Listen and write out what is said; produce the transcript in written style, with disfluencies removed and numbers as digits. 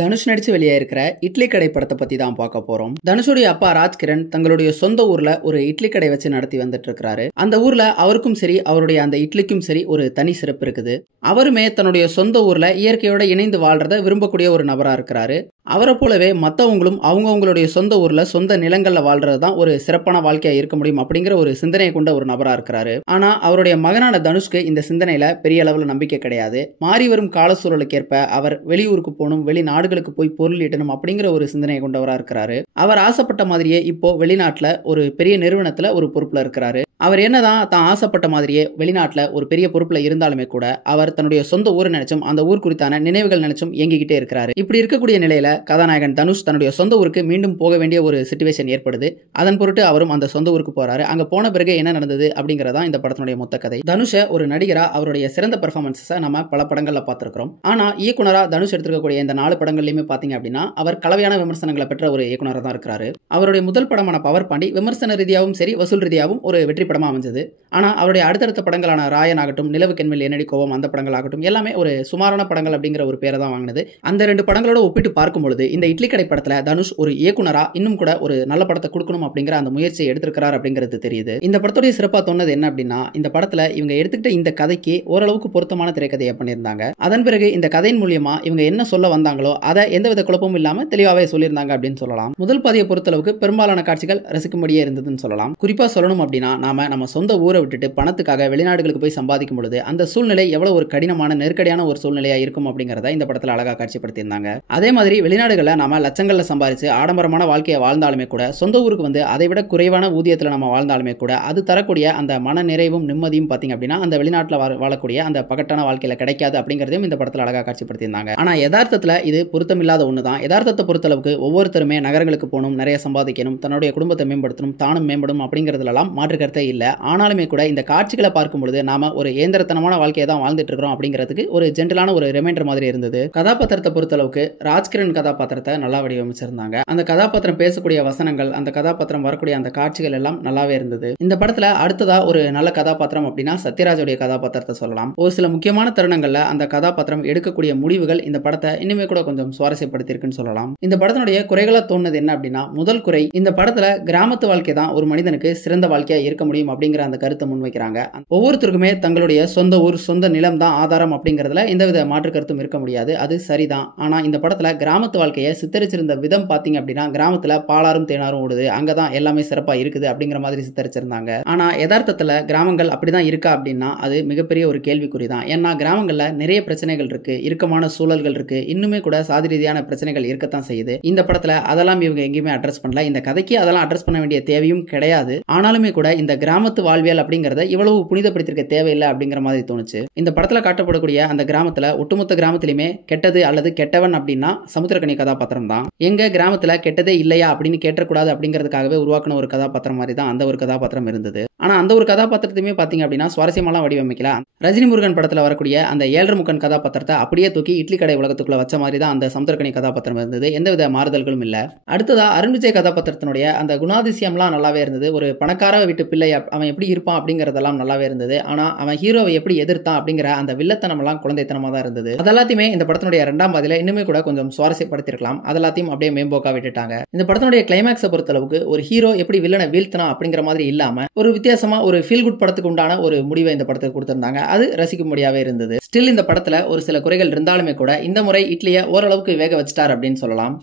தனுஷ் நடிச்சு வெளியாயிருக்கிற இட்லி கடை படத்தை பத்தி தான் பார்க்க போறோம். தனுஷுடைய அப்பா ராஜ்கிரண் தங்களுடைய சொந்த ஊர்ல ஒரு இட்லி கடை வச்சு நடத்தி வந்துட்டு இருக்காரு. அந்த ஊர்ல அவருக்கும் சரி அவருடைய அந்த இட்லிக்கும் சரி ஒரு தனி சிறப்பு இருக்குது. அவருமே தன்னுடைய சொந்த ஊர்ல இயற்கையோட இணைந்து வாழ்றத விரும்பக்கூடிய ஒரு நபரா இருக்கிறாரு. அவரை போலவே மற்றவங்களும் அவங்கவுங்களுடைய சொந்த ஊர்ல சொந்த நிலங்கள்ல வாழ்றது தான் ஒரு சிறப்பான வாழ்க்கையா இருக்க முடியும் அப்படிங்கிற ஒரு சிந்தனையை கொண்ட ஒரு நபரா இருக்கிறாரு. ஆனா அவருடைய மகனான தனுஷ்க்கு இந்த சிந்தனையில பெரிய அளவுல நம்பிக்கை கிடையாது. மாறி வரும் கால சூழலுக்கு ஏற்ப அவர் வெளியூருக்கு போகணும், வெளிநாடுகளுக்கு போய் பொருள் ஈட்டணும் அப்படிங்கிற ஒரு சிந்தனையை கொண்டவரா இருக்கிறாரு. அவர் ஆசைப்பட்ட மாதிரியே இப்போ வெளிநாட்டுல ஒரு பெரிய நிறுவனத்துல ஒரு பொறுப்புல இருக்கிறாரு. அவர் என்னதான் தான் ஆசைப்பட்ட மாதிரியே வெளிநாட்டுல ஒரு பெரிய பொறுப்புல இருந்தாலுமே கூட அவர் தன்னுடைய சொந்த ஊரை நினைச்சும் அந்த ஊர் குறித்தான நினைவுகள் நினைச்சும் இயங்கிக்கிட்டே இருக்கிறாரு. இப்படி இருக்கக்கூடிய நிலையில கதாநாயகன் தனுஷ் தன்னுடைய சொந்த ஊருக்கு மீண்டும் போக வேண்டிய ஒரு சிச்சுவேஷன் ஏற்படுது. அதன் பொருட்டு அவரும் அந்த சொந்த ஊருக்கு போறாரு. அங்க போன பிறகு என்ன நடந்தது அப்படிங்கறதா இந்த படத்தினுடைய மொத்த கதை. தனுஷ ஒரு நடிகரா அவருடைய சிறந்த பெர்ஃபார்மன்ஸை நம்ம பல படங்கள்ல பார்த்திருக்கிறோம். ஆனா இயக்குனரா தனுஷ் எடுத்திருக்கக்கூடிய இந்த 4 படங்கள்லயுமே பாத்தீங்க அப்படின்னா அவர் கலவையான விமர்சனங்களை பெற்ற ஒரு இயக்குனரா தான் இருக்கிறாரு. அவருடைய முதல் படமான பவர் பாண்டி விமர்சன ரீதியாகவும் சரி வசூல் ரீதியாகவும் ஒரு வெற்றி படமா அமைஞ்சது. ஆனா அவருடைய அடுத்தடுத்த படங்களான ராயன் ஆகட்டும், நிலவு கென்மேல் என்னடி கோவம் அந்த படங்கள் ஆகட்டும் எல்லாமே ஒரு சுமாரான படங்கள் அப்படிங்கிற ஒரு பேரை தான் வாங்கினது. அந்த 2 படங்களோட ஒப்பிட்டு பார்க்கும்பொழுது இந்த இட்லி கடை படத்துல தனுஷ் ஒரு இயக்குனரா இன்னும் கூட ஒரு நல்ல படத்தை கொடுக்கணும் அப்படிங்கிற அந்த முயற்சியை எடுத்திருக்கிறார் அப்படிங்கிறது தெரியுது. இந்த படத்துடைய சிறப்பா தோணுது என்ன அப்படின்னா இந்த படத்துல இவங்க எடுத்துக்கிட்ட இந்த கதைக்கு ஓரளவுக்கு பொருத்தமான திரைக்கதையை பண்ணியிருந்தாங்க. அதன் பிறகு இந்த கதையின் மூலியமா இவங்க என்ன சொல்ல வந்தாங்களோ அதை எந்தவித குழப்பமும் இல்லாம தெளிவாவே சொல்லியிருந்தாங்க அப்படின்னு சொல்லலாம். முதல் பாதியை பொறுத்தளவுக்கு பெரும்பாலான காட்சிகள் ரசிக்கும்படியே இருந்ததுன்னு சொல்லலாம். குறிப்பா சொல்லணும் அப்படின்னா நம்ம சொந்த ஊரை விட்டுட்டு பணத்துக்காக வெளிநாடுகளுக்கு போய் சம்பாதிக்கும் பொழுது அந்த சூழ்நிலை எவ்வளவு ஒரு கடினமான நெருக்கடியான ஒரு சூழ்நிலையா இருக்கும் அப்படிங்கறத இந்த படத்துல அழகா காட்சிப்படுத்தியிருந்தாங்க. அதே மாதிரி வெளிநாடுகள்ல நாம லட்சங்கள்ல சம்பாதிச்சு ஆடம்பரமான வாழ்க்கையை வாழ்ந்தாலுமே கூட சொந்த ஊருக்கு வந்து அதை விட குறைவான ஊதியத்துல நம்ம வாழ்ந்தாலுமே கூட அது தரக்கூடிய அந்த மன நிறைவும் நிம்மதியும் பாத்தீங்க அப்படின்னா அந்த வெளிநாட்டுல வாழக்கூடிய அந்த பகட்டான வாழ்க்கையில கிடைக்காது அப்படிங்கறதையும் இந்த படத்துல அழகா காட்சிப்படுத்தியிருந்தாங்க. ஆனா யதார்த்தத்துல இது பொருத்தமில்லாத ஒண்ணுதான். யதார்த்தத்தை பொறுத்தளவுக்கு ஒவ்வொருத்தருமே நகரங்களுக்கு போகணும், நிறைய சம்பாதிக்கணும், தன்னுடைய குடும்பத்தை மேம்படுத்தணும், தானும் மேம்படும் அப்படிங்கறதுலாம் மாற்று கருத்தே இல்ல. ஆனாலுமே கூட இந்த காட்சிகளை பார்க்கும் பொழுது நாம ஒரு இயந்திரத்தனமான வாழ்க்கையை தான் வாழ்ந்துட்டு இருக்கிறோம் அப்படிங்கிறதுக்கு ஒரு ஜென்ரலான ஒரு ரிமைண்டர் மாதிரி இருந்தது. கதாபாத்திரத்தை பொறுத்தளவுக்கு ராஜ்கிரண் கதாபாத்திரத்தை நல்லா வடிவமைச்சிருந்தாங்க. அந்த கதாபாத்திரம் பேசக்கூடிய வசனங்கள், அந்த கதாபாத்திரம் வரக்கூடிய அந்த காட்சிகள் எல்லாம் நல்லாவே இருந்தது. இந்த படத்துல அடுத்ததா ஒரு நல்ல கதாபாத்திரம் அப்படின்னா சத்யராஜுடைய கதாபாத்திரத்தை சொல்லலாம். ஒரு சில முக்கியமான தருணங்கள்ல அந்த கதாபாத்திரம் எடுக்கக்கூடிய முடிவுகள் இந்த படத்தை இன்னுமே கூட கொஞ்சம் சுவாரஸ்யப்படுத்திருக்குன்னு சொல்லலாம். இந்த படத்தினுடைய குறைகளா தோணுது என்ன அப்படின்னா முதல் குறை இந்த படத்துல கிராமத்து வாழ்க்கை தான் ஒரு மனிதனுக்கு சிறந்த வாழ்க்கையா இருக்க முடியும் அப்படிங்கிற அந்த கருத்தை முன்வைக்கிறாங்க. ஒவ்வொருத்தருக்குமே தங்களுடைய சொந்த ஊர் சொந்த நிலம் தான் ஆதாரம் அப்படிங்கறதுல எந்தவித மாற்று கருத்தும் இருக்க முடியாது. அது சரிதான். ஆனா இந்த படத்துல கிராமத்து வாழ்க்கையை சித்தரிச்சிருந்த விதம் பாத்தீங்க அப்படின்னா கிராமத்துல பாலாரும் தேனாரும் ஓடுது, அங்கதான் எல்லாமே சிறப்பா இருக்குது அப்படிங்கிற மாதிரி சித்தரிச்சிருந்தாங்க. ஆனா யதார்த்தத்துல கிராமங்கள் அப்படிதான் இருக்கா அப்படின்னா அது மிகப்பெரிய ஒரு கேள்விக்குறி தான். ஏன்னா கிராமங்கள்ல நிறைய பிரச்சனைகள் இருக்கு, இறுக்கமான சூழல்கள் இருக்கு, இன்னுமே கூட சாதி ரீதியான பிரச்சனைகள் இருக்கத்தான் செய்யுது. இந்த படத்துல அதெல்லாம் இவங்க எங்கேயுமே அட்ரஸ் பண்ணல. இந்த கதைக்கு அதெல்லாம் அட்ரஸ் பண்ண வேண்டிய தேவையும் கிடையாது. ஆனாலுமே கூட இந்த கிராமத்து வாழ்வியல் அப்படிங்கறத இவ்வளவு புனிதப்படுத்திருக்க தேவையில்லை அப்படிங்கிற மாதிரி தோணுச்சு. இந்த படத்துல காட்டப்படக்கூடிய அந்த கிராமத்துல ஒட்டுமொத்த கிராமத்திலுமே கெட்டது அல்லது கெட்டவன் அப்படின்னா சமுத்திரக்கனி கதாபாத்திரம் தான். எங்க கிராமத்துல கெட்டதே இல்லையா அப்படின்னு கேட்டக்கூடாது அப்படிங்கிறதுக்காகவே உருவாக்கின ஒரு கதாபாத்திரம் மாதிரி தான் அந்த ஒரு கதாபாத்திரம் இருந்தது. ஆனா அந்த ஒரு கதாபாத்திரத்தையுமே பாத்தீங்க அப்படின்னா சுவாரஸ்யமான வடிவமைக்கலாம். ரஜினி முருகன் படத்துல வரக்கூடிய அந்த 7.5 முக்கன் கதாபாத்திரத்தை அப்படியே தூக்கி இட்லி கடை உலகத்துக்குள்ள வச்ச மாதிரி தான் அந்த சமுத்திரக்கனி கதாபாத்திரம் இருந்தது. எந்தவித மாறுதல்களும் இல்ல. அடுத்ததா அருண் விஜய் கதாபாத்திரத்தினுடைய அந்த குணாதிசயம்லாம் நல்லாவே இருந்தது. ஒரு பணக்கார வீட்டு பிள்ளை அவன் எப்படி இருப்பான் அப்படிங்கறதெல்லாம் நல்லாவே இருந்தது. ஆனா அவன் ஹீரோவை எப்படி எதிர்த்தான் அப்படிங்கிற அந்த வில்லத்தனம் எல்லாம் குழந்தைத்தனமா தான் இருந்தது. அதெல்லாத்தையுமே இந்த படத்தினுடைய 2ஆம் பாதியில இன்னுமே கூட கொஞ்சம் சுவாரஸ்யப்படுத்திருக்கலாம். அதெல்லாத்தையும் அப்படியே மேம்போக்கா விட்டுட்டாங்க. இந்த படத்தினுடைய கிளைமேக்ஸை பொறுத்தளவுக்கு ஒரு ஹீரோ எப்படி வில்லனை வீழ்த்தனா அப்படிங்கிற மாதிரி இல்லாம ஒரு வித்தியாசமா ஒரு ஃபீல் குட் படத்துக்கு உண்டான ஒரு முடிவை இந்த படத்துக்கு கொடுத்திருந்தாங்க. அது ரசிக்கும்படியாவே இருந்தது. ஸ்டில் இந்த படத்துல ஒரு சில குறைகள் இருந்தாலுமே கூட இந்த முறை இட்லியை ஓரளவுக்கு வேக வச்சிட்டார் அப்படின்னு சொல்லலாம்.